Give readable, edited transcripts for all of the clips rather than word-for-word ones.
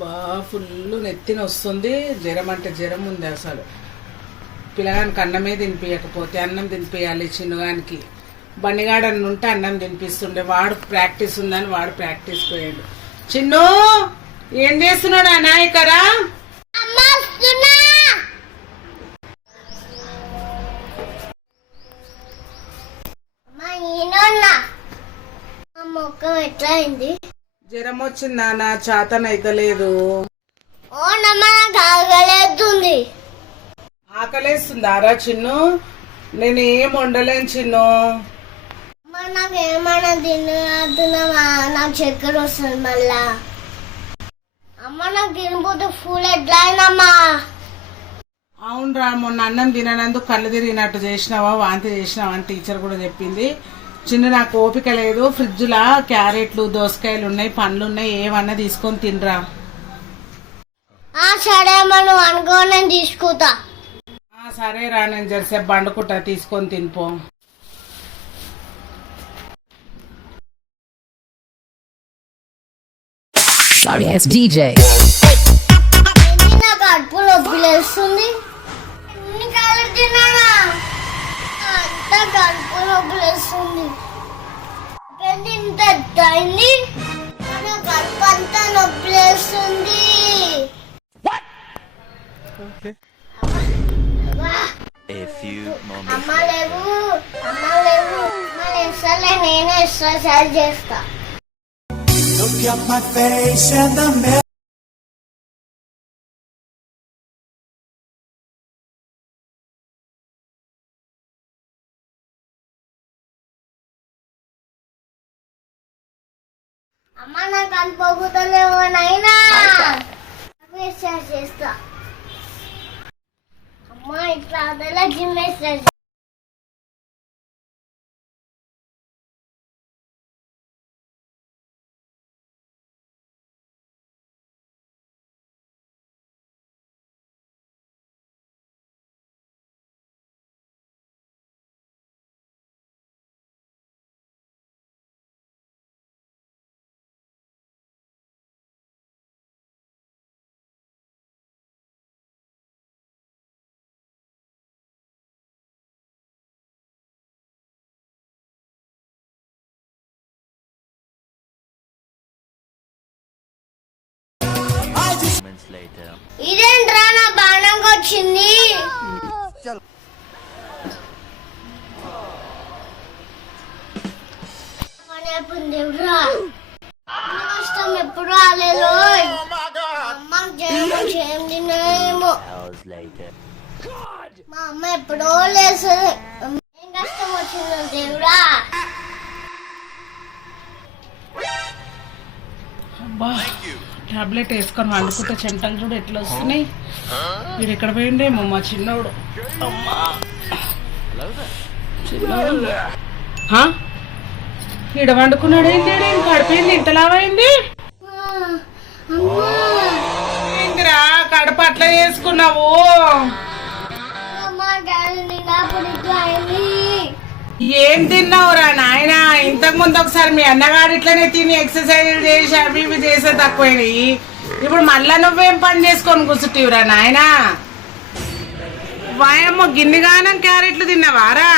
బా ఫుల్ నెత్తిన వస్తుంది. జ్వరం అంటే జ్వరం ఉంది అసలు. పిల్లగానికి అన్నమే తినిపించకపోతే అన్నం తినిపించాలి. చిన్నగానికి బండిగాడని ఉంటే అన్నం తినిపిస్తుండే. వాడు ప్రాక్టీస్ ఉందని వాడు ప్రాక్టీస్ పోయాడు. చిన్ను ఏం చేస్తున్నాడు అనాయకరా? ఎట్లా అయింది? జ్వరం వచ్చిందా? నా చేతన అయితలేదు. ఆకలేస్తుందారా చిన్ను? నేను ఏం వండలేను చిన్ను. నాకేమన్నా తిన్నా నాకు చక్కెర వస్తుంది మళ్ళా. అమ్మ నాకు తినబోతే ఫుల్ ఎట్లా అయినమ్మా? అవునరా, మొన్న అన్నం తిననందుకు కళ్ళు తిరిగినట్టు చేసినావా, వాంతి చేసినావా అని టీచర్ కూడా చెప్పింది. చిన్న నాకు ఓపిక లేదు. ఫ్రిడ్జ్లా క్యారెట్లు దోసకాయలు ఉన్నాయి, పండ్లు ఉన్నాయి, ఏమన్నా తీసుకొని తినరా. సరే అమ్మా, నువ్వు అనుకో, నేను తీసుకుంటా. సరే రా, నేను జరసేపు బండుకుంటా, తీసుకొని తినిపో. Sorry, it's DJ. నాకు అడుపు నొప్పి లేస్తుంది. ఎన్ని కాలు తిన్నానా అంత కడుపు నొప్పి లేస్తుంది. ఇంత అయింది, నా కడుపు అంతా నొప్పి లేస్తుంది. అమ్మ లేవు, అమ్మ లేవు, నేనే ఎక్సర్సైజ్ చేస్తా. Look at my face and the mirror. అమ్మ నాకు అనిపోగుతలేవు నైనా, ఎక్సర్సైజ్ చేస్తా. అమ్మ ఇట్లా అదలా జిమ్ ఎక్సర్సైజ్. ఇదేంట్రా నా బాణంగా వచ్చింది? కష్టం ఎప్పుడు రాలేదు. అమ్మ ఏం తిన్నాయేమో, మా అమ్మ ఎప్పుడో లేస్తుంది. ఏం కష్టం వచ్చిందో దేవుడా. టాబ్లెట్ వేసుకొని వండుకుంటే చెంటలు చూడు ఎట్లా వస్తున్నాయి. వీడు ఎక్కడ పోయిండేమో మా చిన్నోడు. అమ్మా చిన్నోడు ఈడ వండుకున్నాడు. ఏంటి కడిపోయింది, ఇంతలావైంది ఏంటిరా? కడుపు అట్లా చేసుకున్నావు? ఏం తిన్నావురా నాయన? ఇంతకు ముందు ఒకసారి మీ అన్నగారు ఇట్లనే తిని ఎక్సర్సైజ్ చేసి అవి ఇవి చేసే తక్కువైనాయి. ఇప్పుడు మళ్ళా నువ్వేం పని చేసుకొని కూర్చుంటివిరా నాయన? వాయమ్మో, గిన్నెగానం క్యారెట్లు తిన్నావారా?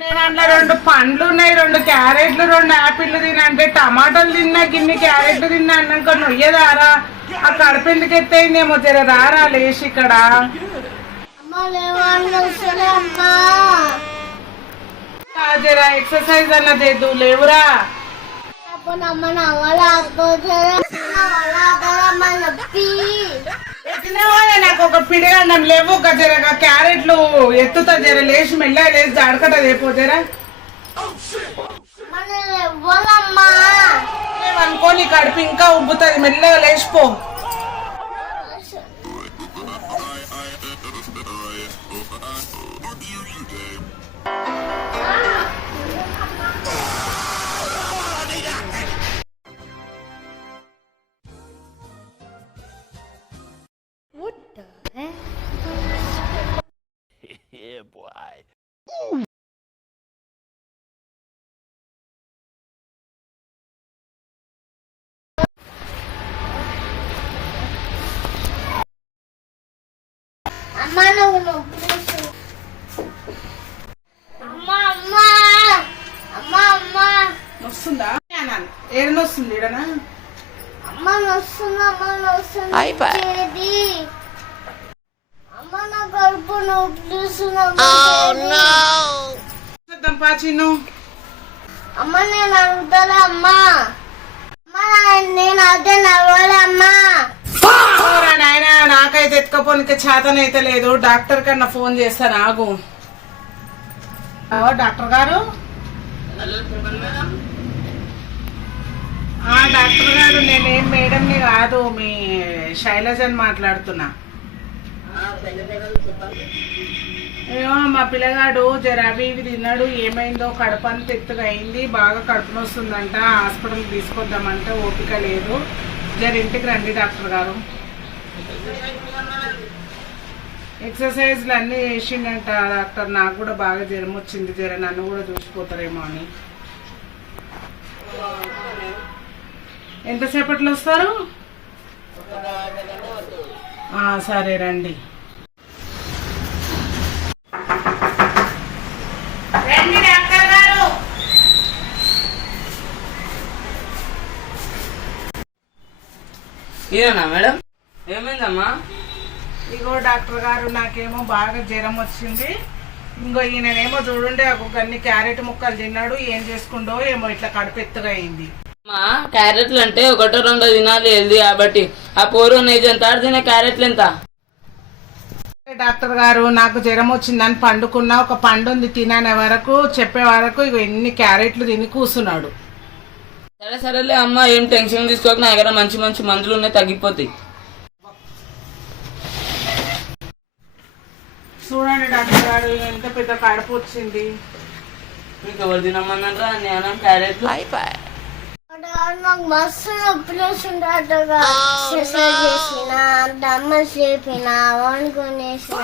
నేను అట్లా 2 పండ్లు ఉన్నాయి, 2 క్యారెట్లు, 2 యాపిల్లు తినంటే టమాటాలు తిన్నా, గిన్నె క్యారెట్లు తిన్నా అన్నాక నొయ్యదారా? ఆ కడుపు ఎందుకు ఎత్తయిందేమో. జర రారా లేచి ఇక్కడ. జర ఎక్సర్సైజ్ అన్నదేదు లేవురా. నాకు ఒక పిడిగండం లేవు. జరగా క్యారెట్లు ఎత్తుతా, జర లేచి మెల్ల లేచి జాడకట లేపోతేరా అనుకో. నీ కడుపు ఇంకా ఉబ్బుతుంది, మెల్లగా లేచిపో. Yeah, boy. అమ్మ నాకు నొప్పి వస్తుంది. అమ్మ అమ్మ అమ్మ అమ్మ వస్తుందా ఏడు వస్తుంది ఈడనా అమ్మ నొస్తుంది. అమ్మ నొస్తుంది. చేది. అమ్మ నా కడుపు నొప్పి వస్తుంది. చూద్దాం పాచిను అమ్మ నేను అడుగుతాలే అమ్మ. నేను అదే నవ్వాలి అమ్మ. నాయన నాకైతే ఎత్తుకపోనికి చేతనైతే లేదు. డాక్టర్ కన్నా ఫోన్ చేస్తాను ఆగు. డాక్టర్ గారు డాక్టర్ గారు నేనేం మేడంని కాదు, మీ శైలజని మాట్లాడుతున్నా. ఏమో మా పిల్లగాడు జర అవి ఇవి తిన్నాడు, ఏమైందో కడుపు అంతా ఎత్తుగా అయింది, బాగా కడుపు నొస్తుందంట, హాస్పిటల్కి తీసుకొద్దామంటే ఓపిక లేదు. జర ఇంటికి రండి డాక్టర్ గారు. ఎక్సర్సైజ్లు అన్నీ చేసిండంట డాక్టర్. నాకు కూడా బాగా జ్వరం వచ్చింది, జర నన్ను కూడా చూసిపోతారేమో అని. ఎంతసేపట్లో వస్తారు? సరే రండి. రండి డాక్టర్ గారు. ఇదేనా మేడం? ఏమైందమ్మా? ఇగో డాక్టర్ గారు నాకేమో బాగా జ్వరం వచ్చింది. ఇంకో ఈయననేమో చూడండి అన్ని క్యారెట్ ముక్కలు తిన్నాడు, ఏం చేసుకుండో ఏమో ఇట్లా కడుపు ఎత్తుగా అయింది. అమ్మా క్యారెట్లు అంటే ఒకటో రెండో తినాలి హెల్దీ కాబట్టి. ఆ పోరు నేజ్ ఎంత తినే క్యారెట్లు ఎంత? డాక్టర్ గారు నాకు జ్వరం వచ్చిందని పండుకున్నా, ఒక పండు ఉంది తిననే వరకు చెప్పే వరకు ఇగో ఎన్ని క్యారెట్లు తిని కూర్చున్నాడు. సరేలే అమ్మా, ఏం టెన్షన్ తీసుకోక, నా దగ్గర మంచి మంచి మందులు ఉన్నాయి, తగ్గిపోతాయి. చూడండి డాక్టర్ గారు ఎంత పెద్ద కడుపు వచ్చింది. మీకు ఎవరు తినమన్నారా నేను క్యారెట్లు? నాకు మస్తు నొప్పులు వస్తుంది. ఎక్సర్సైజ్ చేసిన, డమ్మస్ చేపిన, వండుకునేసిన,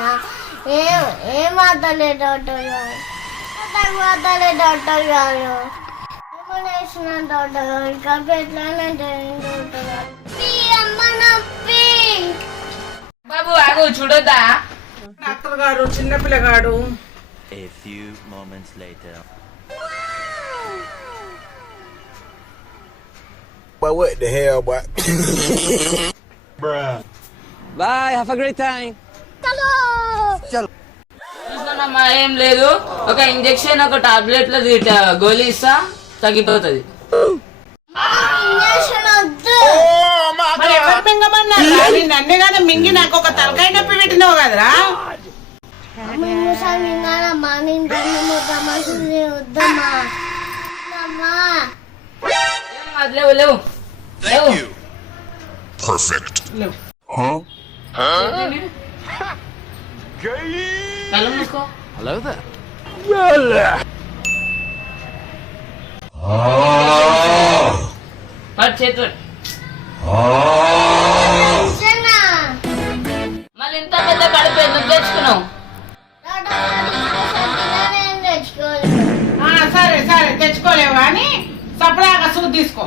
ఏం వద్దలే డాక్టర్ గారు. వద్దలే డాక్టర్ గారు. ఏమనేసిన డాక్టర్ గారు. కడుపు ఎట్లానే డాక్టర్ గారు. అమ్మ నొప్పి. బాబు ఆగు, చూడొద్దా? డాక్టర్ గారు చిన్నపిల్లగాడు. A few moments later. But what the hell, boy? Bruh. Bye, have a great time. చూసానమ్మా, ఏం లేదు, ఒక ఇంజెక్షన్ ఒక టాబ్లెట్ల గోళీ ఇస్తా, తగ్గిపోతుంది. ఇంజక్షన్ వద్దు. మరి ఎవరు మింగమన్నారు? నన్నే కదా మింగి నాకు ఒక తలకాయ నొప్పి పెట్టినావు కదరా. మింగానమ్మా, నేను వద్దమ్మా. లేవు లేవు లేవు. లేవు. కళ్ళు మూసుకో. Hello there. చేతు మళ్ళీ ఇంత పెద్ద కడుపు ఎందుకు తెచ్చుకున్నావు? సరే సరే తెచ్చుకోలేవు కానీ సపడాగా సూది తీసుకో.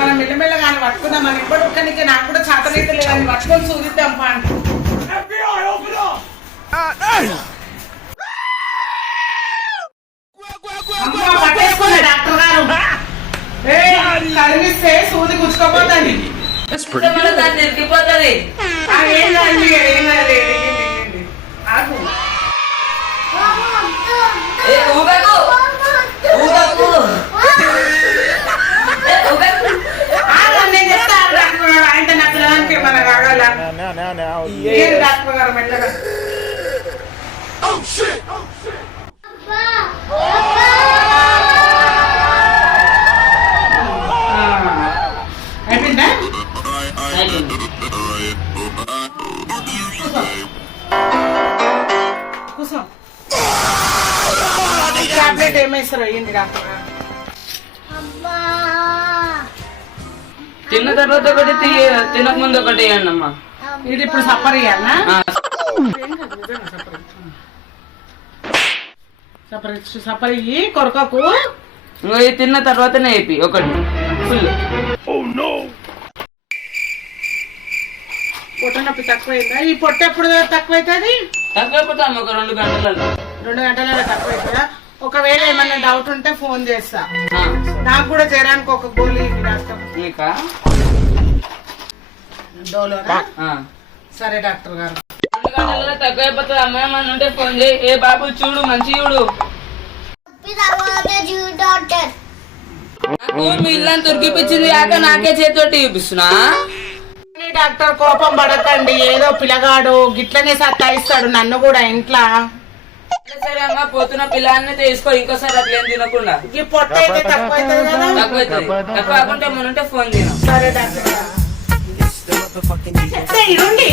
మనం మెల్లమెల్లగా పట్టుకుందాం. మనం ఎప్పుడు ఒక్కనికి నాకు కూడా చేతనైతే లేదని పట్టుకొని సూదిద్దాం పా. పట్టేసుకున్నా డాక్టర్ గారు. తరిగిస్తే సూది గుచ్చుకోపోతుంది. దాన్ని తిరిగిపోతుంది. ఏం కాదు ఏం కాదు. ఆకు ఊగకు ఊగకు. ఆయన నాకు దానికి మన కాగల డాక్టర్ గారు మెల్లగా. అయిపోయిందా? కూర్చో. టాబ్లెట్ ఏమేస్తారు అయ్యింది డాక్టర్ గారు. తిన్న తర్వాత ఒకటి తినక ముందు ఒకటి ఇవ్వండి అమ్మా. ఇది ఇప్పుడు సప్పర్ ఇయ్యాలనా? సపర్ ఇయ్యి కొరకకు. ఇంకా ఇది తిన్న తర్వాతనే వేపి ఒకటి ఫుల్. పొట్ట నొప్పి తక్కువైందా? ఈ పొట్ట ఎప్పుడు తక్కువైతుంది? తక్కువైపోతాం ఒక 2 గంటలలో. 2 గంటలలో తక్కువైతుందా? ఒకవేళ ఏమన్నా డౌట్ ఉంటే ఫోన్ చేస్తా. నాకు కూడా జ్వరానికి ఒక గోళీ డాక్టర్. నీకా? డోలోనా? సరే డాక్టర్ గారు. 2 గంటలలో తక్కువైపోతుంది. అమ్మాయి ఏమన్నా ఉంటే ఫోన్ చేయి. ఏ బాబు చూడు మంచి చూడు. డాక్టర్ నాకు మీ ఇల్లంతా ఉరికిపించింది కాక నాకే చేతితోటి చూపిస్తున్నా. డాక్టర్ కోపం పడకండి, ఏదో పిల్లగాడు గిట్లనే సత్తాయిస్తాడు నన్ను కూడా ఇంట్లో. సరే అమ్మా పోతున్న పిల్లాన్ని తీసుకో, ఇంకోసారి అట్లేం తినకుండా. ఈ పొట్ట అయితే తక్కువైతుంది కదా? తక్కువైతుంది. తక్కువ కాకుంటే మన ఉంటే ఫోన్ తిన. సరే డాక్టర్ గారు. ఇరుండి.